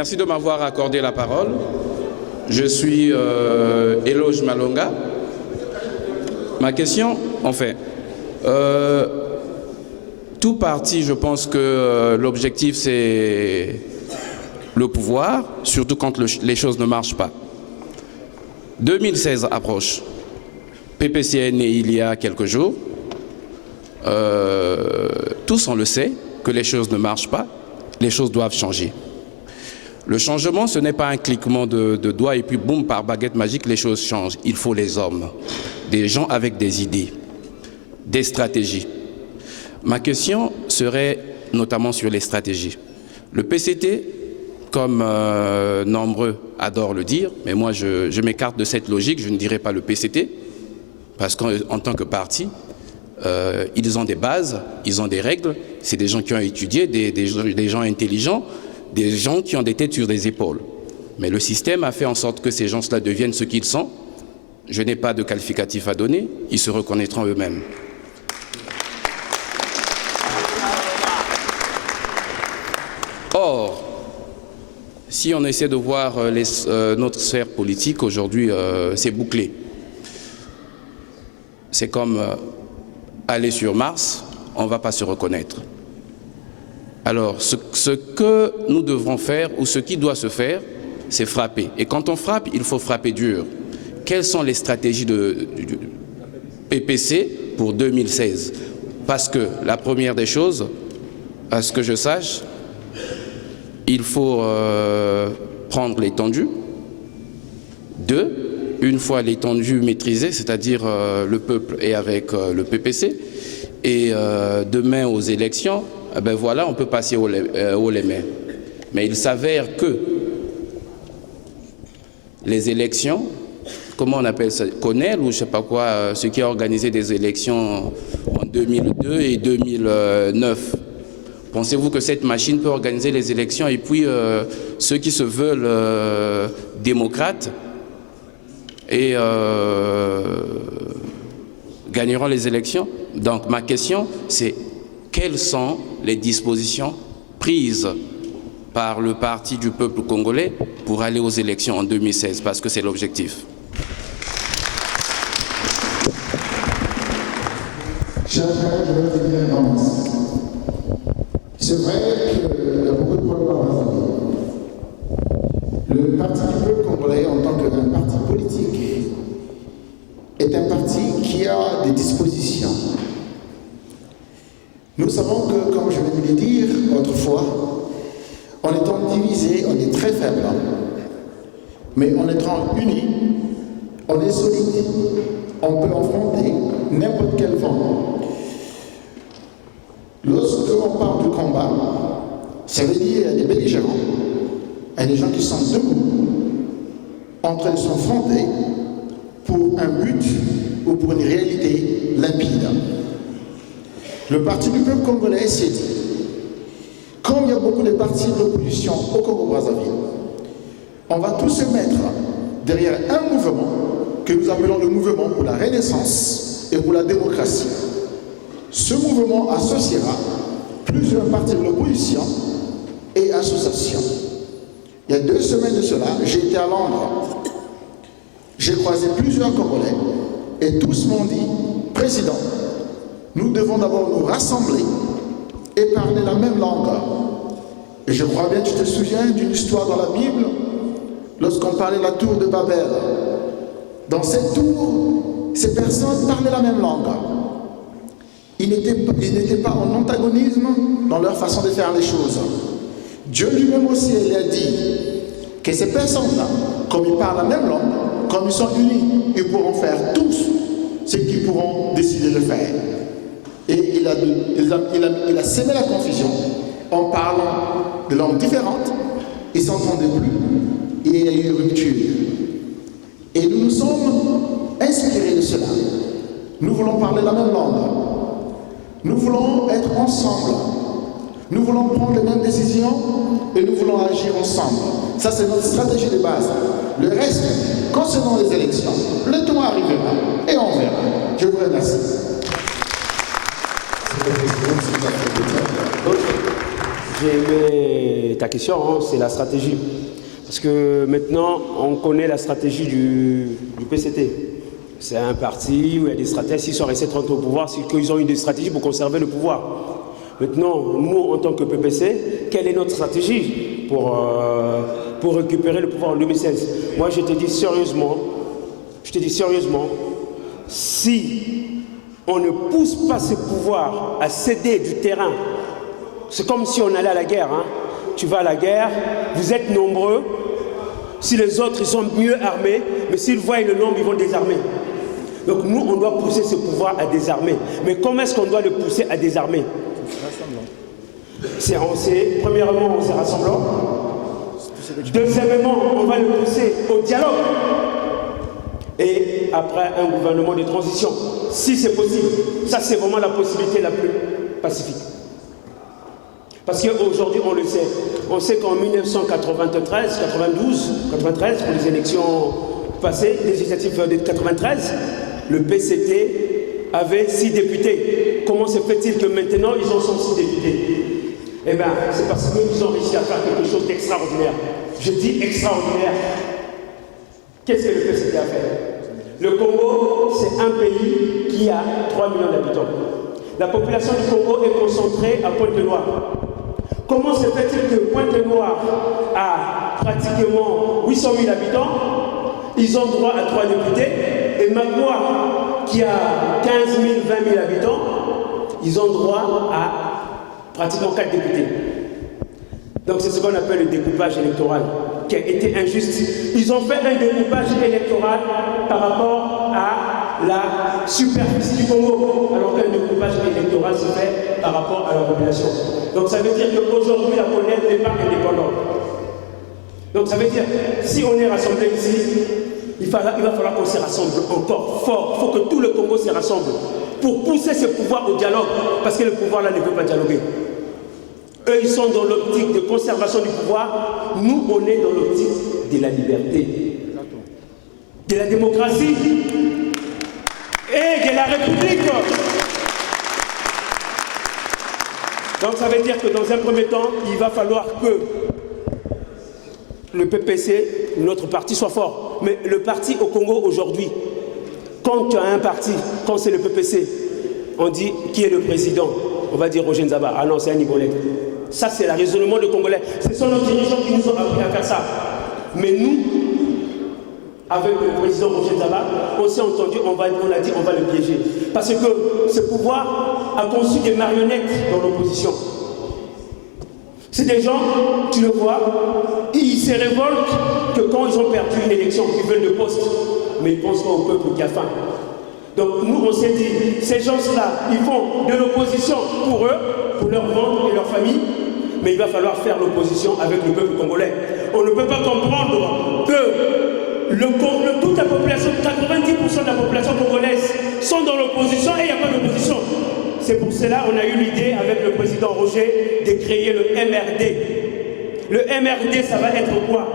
Merci de m'avoir accordé la parole. Je suis Eloge Malonga. Ma question, enfin, tout parti, je pense que l'objectif c'est le pouvoir, surtout quand les choses ne marchent pas. 2016 approche. PPC est né il y a quelques jours. Tous on le sait que les choses ne marchent pas, les choses doivent changer. Le changement, ce n'est pas un cliquement de doigts et puis boum, par baguette magique, les choses changent. Il faut les hommes, des gens avec des idées, des stratégies. Ma question serait notamment sur les stratégies. Le PCT, comme nombreux adorent le dire, mais moi je m'écarte de cette logique, je ne dirais pas le PCT, parce qu'en tant que parti, ils ont des bases, ils ont des règles, c'est des gens qui ont étudié, des gens intelligents, des gens qui ont des têtes sur des épaules. Mais le système a fait en sorte que ces gens-là deviennent ce qu'ils sont. Je n'ai pas de qualificatif à donner, ils se reconnaîtront eux-mêmes. Or, si on essaie de voir notre sphère politique, aujourd'hui, c'est bouclé. C'est comme aller sur Mars, on ne va pas se reconnaître. Alors, ce que nous devrons faire, ou ce qui doit se faire, c'est frapper. Et quand on frappe, il faut frapper dur. Quelles sont les stratégies du PPC pour 2016? Parce que la première des choses, à ce que je sache, il faut prendre l'étendue. 2, une fois l'étendue maîtrisée, c'est-à-dire le peuple est avec le PPC, et demain aux élections, ben voilà, on peut passer au lendemain. Mais il s'avère que les élections, comment on appelle ça, CONEL ou je ne sais pas quoi, ceux qui ont organisé des élections en 2002 et 2009, pensez-vous que cette machine peut organiser les élections et puis ceux qui se veulent démocrates et gagneront les élections? Donc ma question, c'est quelles sont les dispositions prises par le Parti du peuple congolais pour aller aux élections en 2016, parce que c'est l'objectif. Chers frères, je vais venir en masse. C'est vrai qu'il y a beaucoup de problèmes à résoudre. Le Parti du peuple congolais, en tant qu'un parti politique, est un parti qui a des dispositions. Nous savons que, comme je viens de le dire autrefois, en étant divisé, on est très faible. Mais en étant unis, on est solide. On peut affronter n'importe quel vent. Lorsque l'on parle du combat, ça veut dire qu'il y a des belligérants, il y a des gens qui sont debout, en train de s'affronter pour un but ou pour une réalité limpide. Le Parti du peuple congolais s'est dit, comme il y a beaucoup de partis de l'opposition au Congo-Brazzaville, on va tous se mettre derrière un mouvement que nous appelons le mouvement pour la renaissance et pour la démocratie. Ce mouvement associera plusieurs partis de l'opposition et associations. Il y a 2 semaines de cela, j'ai été à Londres. J'ai croisé plusieurs Congolais et tous m'ont dit, Président, nous devons d'abord nous rassembler et parler la même langue. Et je crois bien que tu te souviens d'une histoire dans la Bible, lorsqu'on parlait de la tour de Babel. Dans cette tour, ces personnes parlaient la même langue. Ils n'étaient pas en antagonisme dans leur façon de faire les choses. Dieu lui-même aussi il a dit que ces personnes-là, comme ils parlent la même langue, comme ils sont unis, ils pourront faire tous ce qu'ils pourront décider de faire. Et il a sémé la confusion en parlant de langues différentes, ils ne s'entendaient plus, et il y a eu une rupture. Et nous nous sommes inspirés de cela. Nous voulons parler la même langue. Nous voulons être ensemble. Nous voulons prendre les mêmes décisions et nous voulons agir ensemble. Ça, c'est notre stratégie de base. Le reste, concernant les élections, le temps arrivera et on verra. Je vous remercie. J'ai aimé ta question, hein, c'est la stratégie. Parce que maintenant, on connaît la stratégie du PCT. C'est un parti où il y a des stratèges, s'ils sont restés 30 ans au pouvoir, c'est qu'ils ont eu des stratégies pour conserver le pouvoir. Maintenant, nous, en tant que PPC, quelle est notre stratégie pour récupérer le pouvoir en 2016? Moi, je te dis sérieusement, si on ne pousse pas ce pouvoir à céder du terrain, c'est comme si on allait à la guerre. Hein. Tu vas à la guerre, vous êtes nombreux, si les autres ils sont mieux armés, mais s'ils voient le nombre, ils vont désarmer. Donc nous, on doit pousser ce pouvoir à désarmer. Mais comment est-ce qu'on doit le pousser à désarmer? Premièrement, on s'est rassemblant. Deuxièmement, on va le pousser au dialogue. Et après, un gouvernement de transition, si c'est possible. Ça, c'est vraiment la possibilité la plus pacifique. Parce qu'aujourd'hui, on le sait. On sait qu'en 1993, pour les élections passées, législatives de 93, le PCT avait 6 députés. Comment se fait-il que maintenant, ils en sont 6 députés? Eh bien, c'est parce qu'ils ont réussi à faire quelque chose d'extraordinaire. Je dis extraordinaire. Qu'est-ce que le PCT a fait? Le Congo, c'est un pays qui a 3 millions d'habitants. La population du Congo est concentrée à Pointe-Noire. Comment se fait-il que Pointe-Noire a pratiquement 800 000 habitants, ils ont droit à 3 députés, et Magua, qui a 15 000, 20 000 habitants, ils ont droit à pratiquement 4 députés. Donc c'est ce qu'on appelle le découpage électoral, qui a été injuste. Ils ont fait un découpage électoral par rapport à la superficie du Congo, alors qu'un découpage électoral se fait par rapport à la population. Donc ça veut dire qu'aujourd'hui la Colette n'est pas indépendante. Donc ça veut dire, si on est rassemblés ici, il va falloir qu'on se rassemble encore fort. Il faut que tout le Congo se rassemble pour pousser ce pouvoir au dialogue, parce que le pouvoir là ne peut pas dialoguer. Eux, ils sont dans l'optique de conservation du pouvoir. Nous, on est dans l'optique de la liberté, de la démocratie et de la République. Donc ça veut dire que dans un premier temps, il va falloir que le PPC, notre parti, soit fort. Mais le parti au Congo aujourd'hui, quand tu as un parti, quand c'est le PPC, on dit qui est le président? On va dire Roger Nzaba. Ah non, c'est un Ibolais. Ça, c'est le raisonnement de Congolais. Ce sont nos dirigeants qui nous ont appris à faire ça. Mais nous, avec le président Roger Nzaba, on s'est entendu, on a dit on va le piéger. Parce que ce pouvoir a conçu des marionnettes dans l'opposition. C'est des gens, tu le vois, ils se révoltent que quand ils ont perdu une élection, ils veulent le poste. Mais ils pensent pas au peuple qui a faim. Donc nous, on s'est dit, ces gens-là, ils font de l'opposition pour eux, pour leur ventre et leur famille, mais il va falloir faire l'opposition avec le peuple congolais. On ne peut pas comprendre que toute la population, 90% de la population congolaise sont dans l'opposition et il n'y a pas d'opposition. C'est pour cela qu'on a eu l'idée avec le président Roger de créer le MRD. Le MRD, ça va être quoi?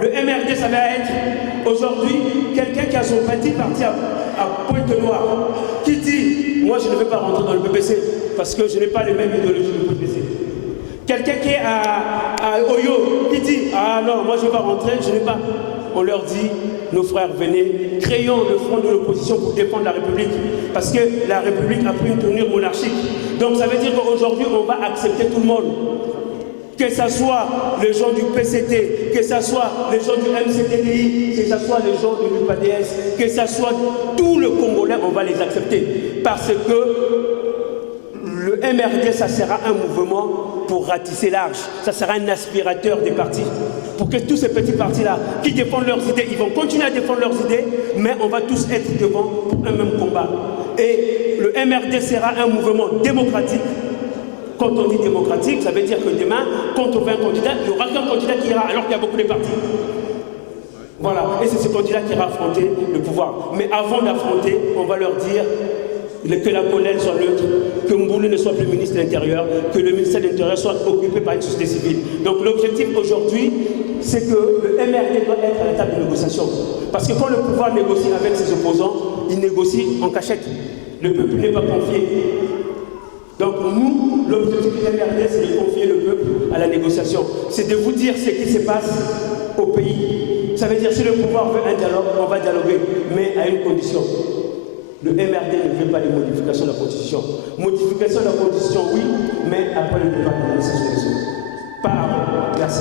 Le MRD, ça va être aujourd'hui quelqu'un qui a son petit parti à Pointe-Noire, qui dit, moi je ne vais pas rentrer dans le PPC parce que je n'ai pas les mêmes idéologies que le PPC. Quelqu'un qui est à Oyo, qui dit, ah non, moi je ne vais pas rentrer, je n'ai pas. On leur dit, nos frères, venez, créons le front de l'opposition pour défendre la République. Parce que la République a pris une tournure monarchique. Donc ça veut dire qu'aujourd'hui, on va accepter tout le monde. Que ce soit les gens du PCT, que ce soit les gens du MCTDI, que ce soit les gens de l'UPADS, que ce soit tout le Congolais, on va les accepter. Parce que le MRD, ça sera un mouvement pour ratisser large. Ça sera un aspirateur des partis. Pour que tous ces petits partis-là, qui défendent leurs idées, ils vont continuer à défendre leurs idées, mais on va tous être devant pour un même combat. Et le MRD sera un mouvement démocratique. Quand on dit démocratique, ça veut dire que demain, quand on veut un candidat, il n'y aura qu'un candidat qui ira, alors qu'il y a beaucoup de partis. Voilà, et c'est ce candidat qui ira affronter le pouvoir. Mais avant d'affronter, on va leur dire que la Colette soit neutre, que Mboulou ne soit plus ministre de l'Intérieur, que le ministère de l'Intérieur soit occupé par une société civile. Donc l'objectif aujourd'hui, c'est que le MRD doit être à la table de négociation. Parce que quand le pouvoir négocie avec ses opposants, il négocie en cachette. Le peuple n'est pas confié. Donc nous, l'objectif du MRD, c'est de confier le peuple à la négociation. C'est de vous dire ce qui se passe au pays. Ça veut dire si le pouvoir veut un dialogue, on va dialoguer, mais à une condition. Le MRD ne veut pas de modification de la Constitution. Modification de la Constitution, oui, mais après le départ de la négociation. Pas avant. Merci.